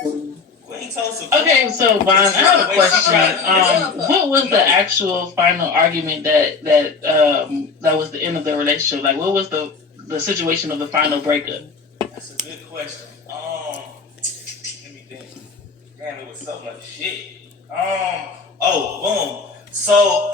Queen Tulsa. Okay, so Vaughn, I have a question. What was the actual final argument that was the end of the relationship? Like, what was the situation of the final breakup? That's a good question. Let me think. Damn, it was so much shit. Oh, boom. So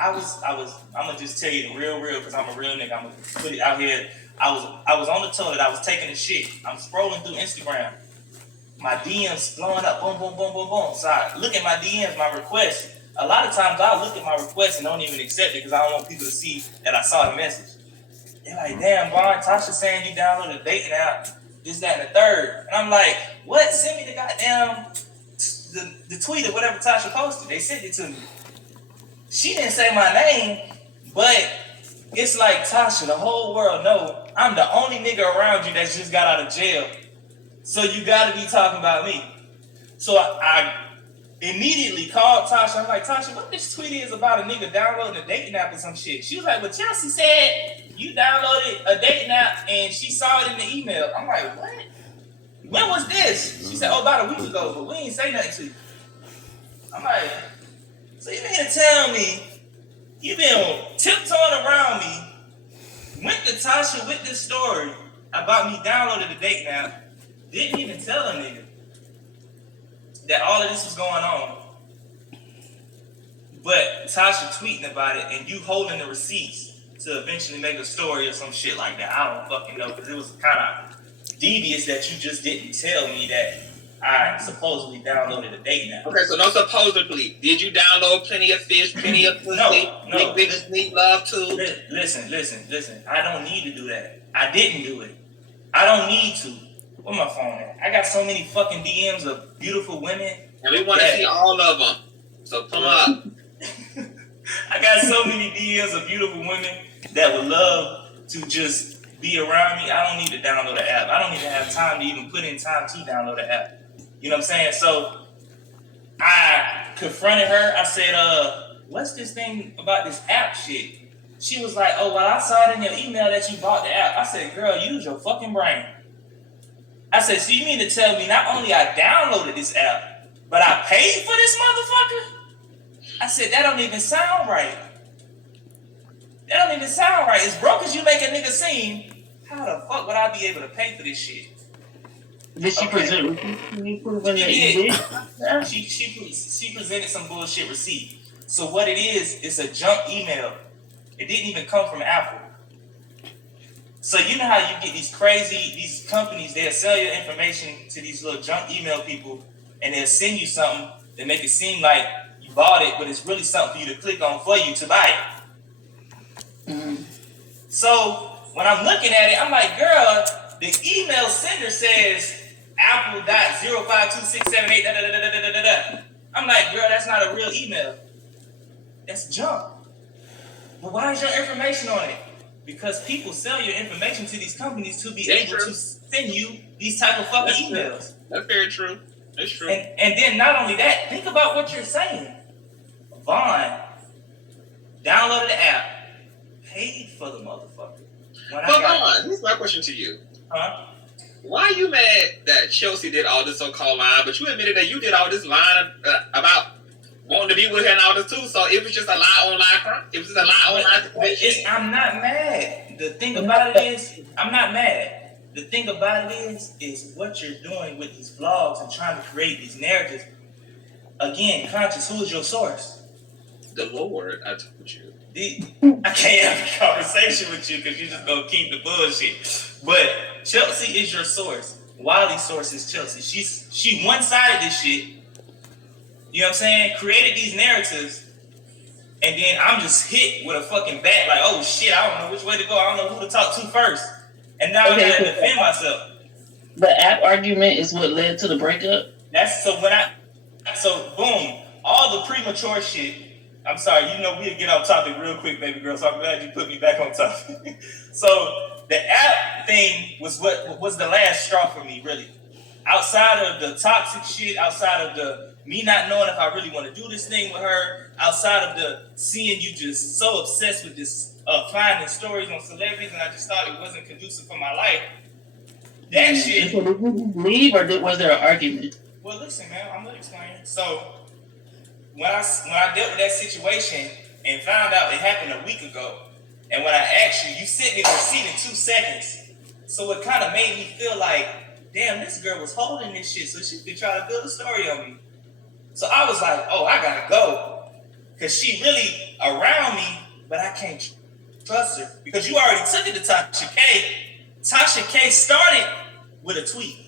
I'm gonna just tell you the real, because I'm a real nigga. I'm gonna put it out here. I was on the toilet. I was taking a shit. I'm scrolling through Instagram. My DMs blowing up. Boom, boom, boom, boom, boom. So I look at my DMs, my requests. A lot of times I look at my requests and don't even accept it because I don't want people to see that I saw the message. They're like, damn, Vaughn, Tasha saying you downloaded a dating app, this, that, and the third. And I'm like, what? Send me the goddamn the tweet or whatever Tasha posted. They sent it to me. She didn't say my name, but it's like, Tasha, the whole world know I'm the only nigga around you that's just got out of jail. So you gotta be talking about me. So I immediately called Tasha. I'm like, Tasha, what this tweet is about a nigga downloading a dating app or some shit? She was like, well, Chelsea said you downloaded a dating app and she saw it in the email. I'm like, what? When was this? She said, oh, about a week ago, but we ain't say nothing to you. I'm like, so you mean to tell me you been tiptoeing around me, went to Tasha with this story about me downloading the dating app, didn't even tell a nigga that all of this was going on. But Tasha tweeting about it and you holding the receipts to eventually make a story or some shit like that. I don't fucking know, because it was kind of devious that you just didn't tell me that I supposedly downloaded a dating app. Okay, so no supposedly. Did you download Plenty of Fish, Plenty of Pussy, no. Big Bitches Need Love Too? Listen. I don't need to do that. I didn't do it. I don't need to. Where my phone at? I got so many fucking DMs of beautiful women. And we want to see all of them. So come up. I got so many DMs of beautiful women that would love to just be around me. I don't need to download the app. I don't even have time to even put in time to download the app. You know what I'm saying? So I confronted her. I said, what's this thing about this app shit? She was like, oh, well, I saw it in your email that you bought the app. I said, girl, use your fucking brain. I said, so you mean to tell me not only I downloaded this app, but I paid for this motherfucker? I said, that don't even sound right. That don't even sound right. As broke as you make a nigga seem, how the fuck would I be able to pay for this shit? Did she present? She presented some bullshit receipt. So what it is, it's a junk email. It didn't even come from Apple. So you know how you get these companies, they'll sell your information to these little junk email people, and they'll send you something that make it seem like you bought it, but it's really something for you to click on for you to buy it. Mm-hmm. So when I'm looking at it, I'm like, girl, the email sender says apple.052678 da da da da da da da. I'm like, girl, that's not a real email. That's junk. But why is your information on it? Because people sell your information to these companies to be able to send you these type of fucking emails. That's very true. That's true. And then not only that, think about what you're saying. Vaughn downloaded the app, paid for the motherfucker. But Vaughn, here's my question to you. Huh? Why are you mad that Chelsea did all this so-called line, but you admitted that you did all this line about wanting to be with her and all this too? So it was just a lie online crime. It was just a lie online. I'm not mad. The thing about it is, I'm not mad. The thing about it is what you're doing with these vlogs and trying to create these narratives. Again, conscious, who is your source? The Lord, I told you. I can't have a conversation with you because you're just going to keep the bullshit. But Chelsea is your source. Wiley's source is Chelsea. She one-sided this shit. You know what I'm saying? Created these narratives. And then I'm just hit with a fucking bat like, oh shit, I don't know which way to go. I don't know who to talk to first. And now I gotta defend myself. The app argument is what led to the breakup? So boom, all the premature shit. I'm sorry, we'll get off topic real quick, baby girl, so I'm glad you put me back on topic. So the app thing was what was the last straw for me, really. Outside of the toxic shit, outside of the me not knowing if I really want to do this thing with her, outside of the seeing you just so obsessed with this finding stories on celebrities, and I just thought it wasn't conducive for my life. That shit. So did you leave, or was there an argument? Well, listen, man, I'm gonna explain. So when I dealt with that situation and found out it happened a week ago, and when I asked you, you sent me the receipt in 2 seconds. So it kind of made me feel like, damn, this girl was holding this shit so she could try to build a story on me. So I was like, oh, I gotta go, cause she really around me, but I can't trust her because you already took it to Tasha K. Tasha K started with a tweet.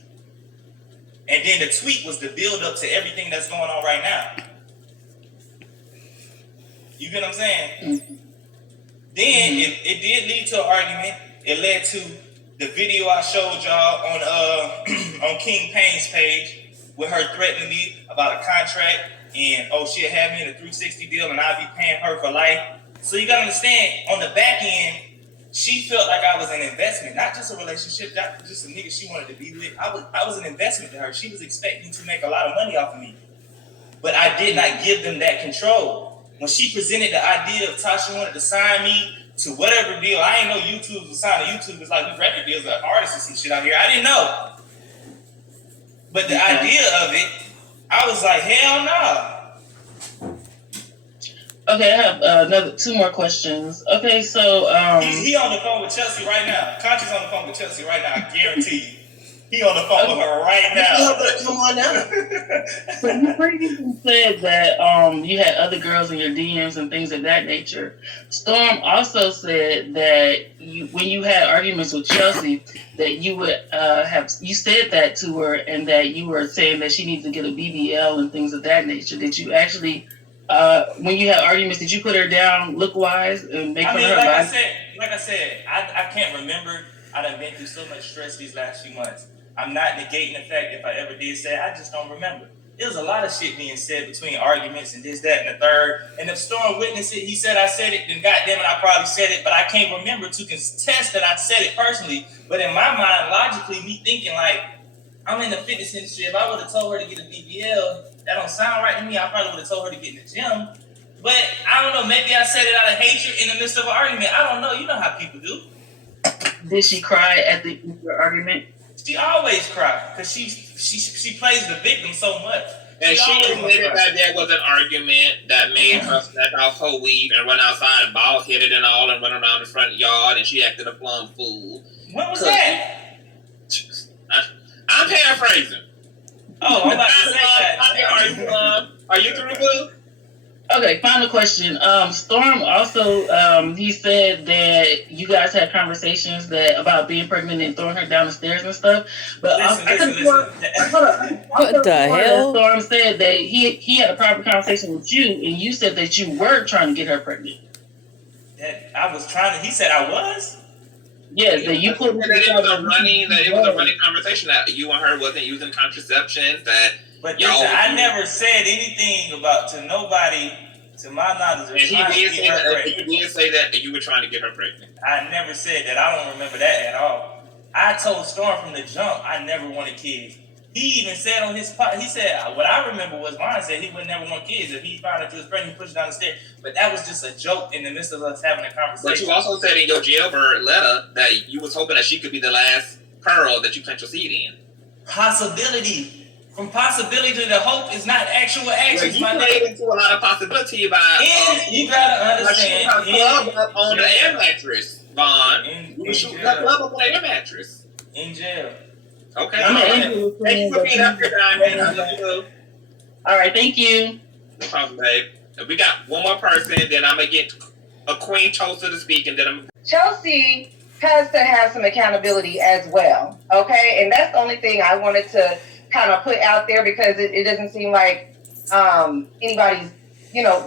And then the tweet was the build up to everything that's going on right now. You get what I'm saying? Mm-hmm. Then it did lead to an argument. It led to the video I showed y'all on King Payne's page with her threatening me about a contract and she'll have me in a 360 deal and I'll be paying her for life. So you gotta understand, on the back end, she felt like I was an investment, not just a relationship, not just a nigga she wanted to be with. I was an investment to her. She was expecting to make a lot of money off of me. But I did not give them that control. When she presented the idea of Tasha wanted to sign me to whatever deal, I didn't know YouTube was signing. YouTube was like, we record deals with artists and some shit out here. I didn't know. But the idea of it, I was like, hell no. Okay, I have two more questions. Okay, so he on the phone with Chelsea right now. Conchi's on the phone with Chelsea right now. I guarantee you. He on the phone with her right now. Come on now. So you previously said that you had other girls in your DMs and things of that nature. Storm also said that when you had arguments with Chelsea, that you would you said that to her, and that you were saying that she needs to get a BBL and things of that nature. Did you actually? When you had arguments, did you put her down look-wise and make fun of her? Like I said, I can't remember. I done been through so much stress these last few months. I'm not negating the fact if I ever did say it, I just don't remember. There was a lot of shit being said between arguments and this, that, and the third. And if Storm witnessed it, he said I said it, then goddamn it, I probably said it, but I can't remember to contest that I said it personally. But in my mind, logically, me thinking like, I'm in the fitness industry. If I would have told her to get a BBL, that don't sound right to me. I probably would have told her to get in the gym. But I don't know. Maybe I said it out of hatred in the midst of an argument. I don't know. You know how people do. Did she cry at the end of the argument? She always cries because she plays the victim so much. And she admitted that there was an argument that made her snatch off her weave and run outside and bald-headed and all and run around the front yard, and she acted a plum fool. When was that? I'm paraphrasing. Oh, I'm about to say that. Are you through, boo? Okay, final question. Storm also, he said that you guys had conversations about being pregnant and throwing her down the stairs and stuff. But what the hell? Storm said that he had a private conversation with you, and you said that you were trying to get her pregnant. That I was trying to. He said I was. Yes, that you couldn't. That it was a running conversation that you and her wasn't using contraception. But listen, I never said anything about to nobody, to my knowledge. And he did say that you were trying to get her pregnant. I never said that. I don't remember that at all. I told Storm from the jump I never wanted kids. He even said on his pod, he said, what I remember was Vaughn said he would never want kids. If he found out you was pregnant, he pushed down the stairs. But that was just a joke in the midst of us having a conversation. But you also said in your jailbird letter that you was hoping that she could be the last pearl that you plant your seed in. Possibility. From possibility to hope is not actual action. You played into a lot of possibility by you gotta understand. On the air mattress, Vaughn. You shoot that club up on the air mattress. In jail. Okay. Thank you for being up here, Diamond. All right, thank you. No problem, babe. If we got one more person, then I'm gonna get a Queen Toaster to speak, and then I'm. Chelsea has to have some accountability as well, okay? And that's the only thing I wanted to kind of put out there because it doesn't seem like anybody's,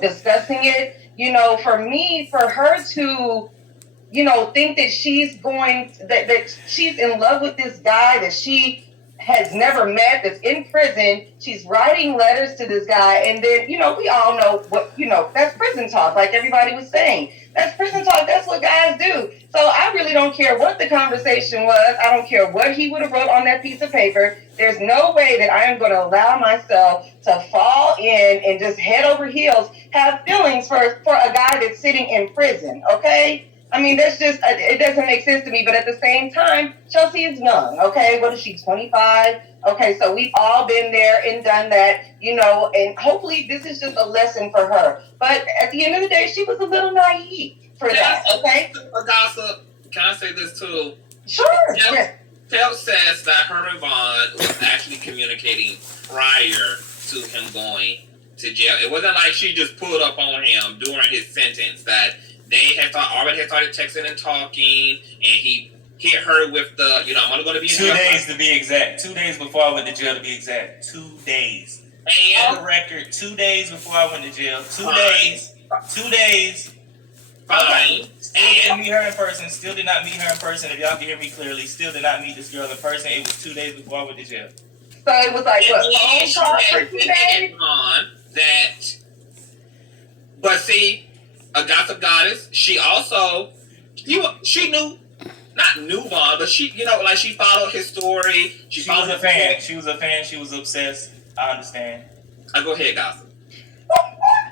discussing it. For me, for her to, think that she's that she's in love with this guy that she has never met, that's in prison. She's writing letters to this guy. And then, we all know what, that's prison talk, like everybody was saying. That's prison talk. That's what guys do. So I really don't care what the conversation was. I don't care what he would have wrote on that piece of paper. There's no way that I am going to allow myself to fall in and just head over heels, have feelings for a guy that's sitting in prison, okay? I mean, that's just, it doesn't make sense to me. But at the same time, Chelsea is young, okay? What is she, 25? Okay, so we've all been there and done that, you know, and hopefully this is just a lesson for her. But at the end of the day, she was a little naive for that, okay? A gossip. Can I say this too? Sure. Yeah. Phelps says that her and Vaughn was actually communicating prior to him going to jail. It wasn't like she just pulled up on him during his sentence. That they had already had started texting and talking, and he hit her with the, you know, I'm only going to be in 2 jail. days to be exact. 2 days before I went to jail to be exact. 2 days. On And the record, 2 days before I went to jail. 2 Fine. days. 2 days. fine. Still didn't meet her in person. Still did not meet her in person. If y'all can hear me clearly, still did not meet this girl in person. It was 2 days before I went to jail. So it was like, what, And phone then she call for had 2 said days? on that, but see, a gossip goddess, she also, she knew, not knew Vaughn, but she, you know, like she followed his story. She followed was a his fan. story. She was a fan. She was obsessed. I understand. Go ahead, gossip.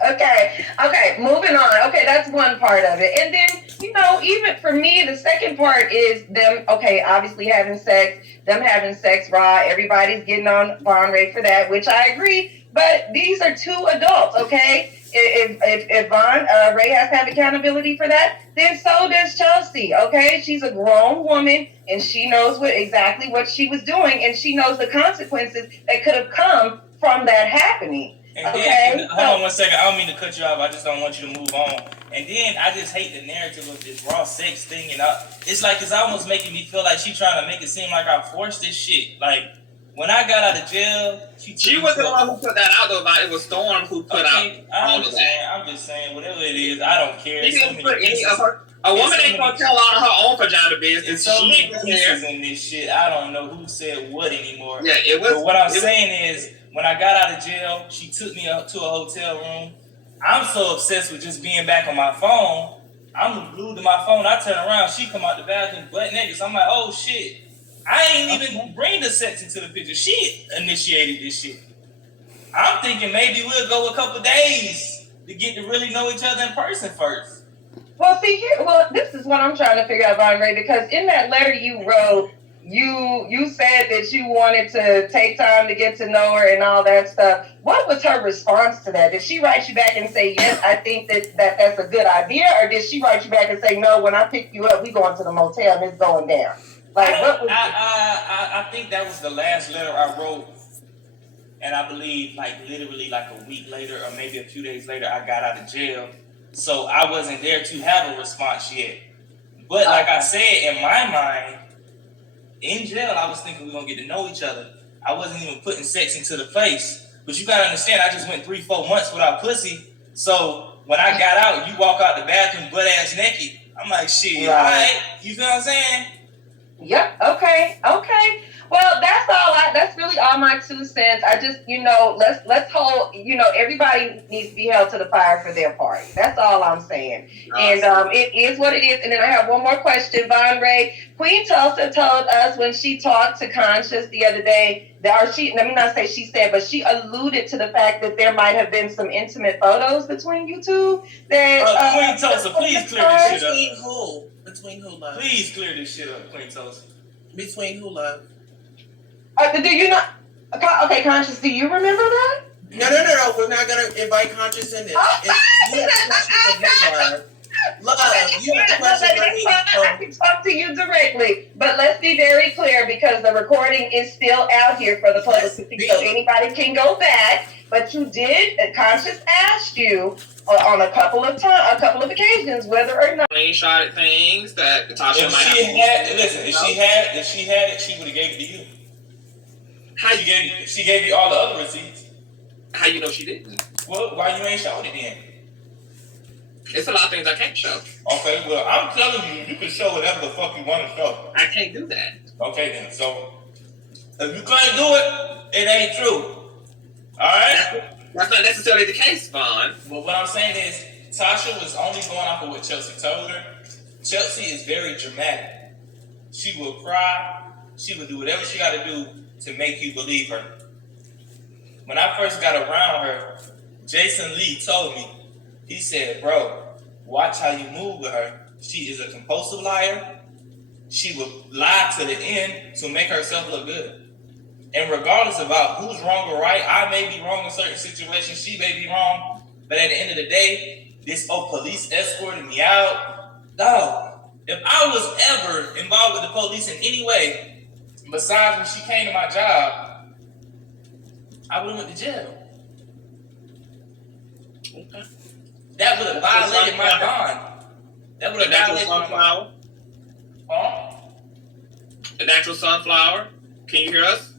Okay, moving on. Okay, that's one part of it. And then, you know, even for me, the second part is them, okay, obviously having sex, raw. Everybody's getting on Vaughn Ray for that, which I agree. But these are two adults, okay? If Vaughn Ray has to have accountability for that, then so does Chelsea, okay? She's a grown woman, and she knows exactly what she was doing, and she knows the consequences that could have come from that happening. And Okay, then, hold on one second. I don't mean to cut you off. I just don't want you to move on. And then I just hate the narrative of this raw sex thing. And it's like it's almost making me feel like she's trying to make it seem like I forced this shit. Like when I got out of jail, She wasn't the one who put that out though. About it was Storm who put out all of that. I'm just saying, whatever it is, I don't care. She It's so didn't many put any pieces. of her. A woman ain't gonna tell all of her own vagina business. It's so She many ain't there. pieces in this shit. I don't know who said what anymore. Yeah, it was. But what I'm it was- saying is, when I got out of jail, she took me up to a hotel room. I'm so obsessed with just being back on my phone. I'm glued to my phone. I turn around, she come out the bathroom butt naked. So I'm like, oh shit. I ain't even bring the sex into the picture. She initiated this shit. I'm thinking maybe we'll go a couple days to get to really know each other in person first. Well, see here. Well, this is what I'm trying to figure out, Vaughn Ray, because in that letter you wrote, you said that you wanted to take time to get to know her and all that stuff. What was her response to that? Did she write you back and say, yes, I think that's a good idea, or did she write you back and say, no, when I pick you up, we going to the motel and it's going down? Like, what was I think that was the last letter I wrote, and I believe like literally like a week later or maybe a few days later I got out of jail. So I wasn't there to have a response yet. But like I said, in my mind, in jail, I was thinking we were going to get to know each other. I wasn't even putting sex into the face. But you got to understand, I just went 3-4 months without pussy. So when I got out, you walk out the bathroom butt ass naked. I'm like, shit, Right. all right. You feel what I'm saying? Yep. Okay. Well, that's really all my 2 cents. I just, you know, let's hold, you know, everybody needs to be held to the fire for their part. That's all I'm saying. And it is what it is. And then I have one more question, Vaughn Ray. Queen Tulsa told us when she talked to Conscious the other day, let me not say she said, but she alluded to the fact that there might have been some intimate photos between you two. Queen Tulsa, please clear this shit up. Between who? Between who, love? Please clear this shit up, Queen Tulsa. Between who, love? Do you not? Okay, Conscious, do you remember that? No. We're not gonna invite Conscious in this. You have a question for me, love. You have a question for me. I can talk to you directly, but let's be very clear because the recording is still out here for the public to see, so anybody can go back. But you did. Conscious asked you on a couple of occasions whether or not. Screenshotted things that Natasha If might she have. had, listen, if she had it, she would have gave it to you. How you She gave you all the other receipts. How you know she didn't? Well, why you ain't showed it then? It's a lot of things I can't show. Okay, well, I'm telling you, you can show whatever the fuck you want to show. I can't do that. Okay, then. So, if you can't do it, it ain't true. Alright? That's not necessarily the case, Vaughn. But what I'm saying is, Tasha was only going off of what Chelsea told her. Chelsea is very dramatic. She will cry. She will do whatever she got to do to make you believe her. When I first got around her, Jason Lee told me, he said, bro, watch how you move with her She is a compulsive liar. She will lie to the end to make herself look good. And regardless about who's wrong or right, I may be wrong in certain situations, she may be wrong. But at the end of the day, this police escorted me out. Dog, if I was ever involved with the police in any way, besides when she came to my job, I would have went to jail. Okay. That would have violated my bond. That would have The natural violated my sunflower. bond. Huh? The natural sunflower. Can you hear us?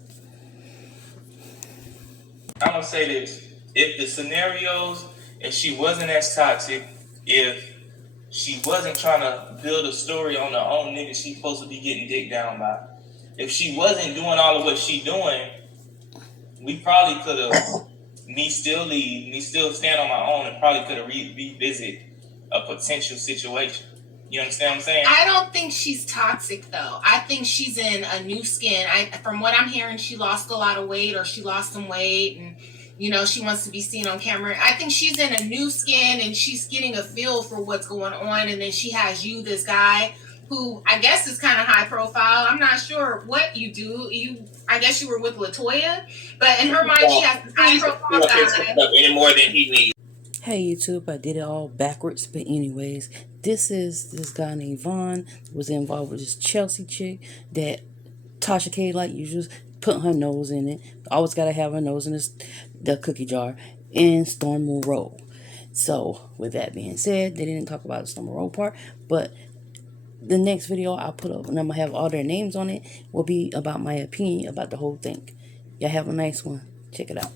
I'm gonna say this: if the scenarios, if she wasn't as toxic, if she wasn't trying to build a story on her own nigga she's supposed to be getting dick down by, if she wasn't doing all of what she doing, we probably could have me still leave, me still stand on my own, and probably could have revisit a potential situation. You understand what I'm saying? I don't think she's toxic though. I think she's in a new skin. From what I'm hearing, she lost a lot of weight, or she lost some weight, and she wants to be seen on camera. I think she's in a new skin, and she's getting a feel for what's going on. And then she has you, this guy, who I guess is kind of high profile. I'm not sure what you do. I guess you were with LaToya, but in her mind, she has this high profile guy. Any more than he needs. Hey YouTube, I did it all backwards, but anyways, this is this guy named Vaughn was involved with this Chelsea chick that Tasha K, like usual, put her nose in it. Always gotta have her nose in the cookie jar in Storm Road. So with that being said, they didn't talk about the Storm Road part, but the next video I'll put up, and I'm gonna have all their names on it, will be about my opinion about the whole thing. Y'all have a nice one. Check it out.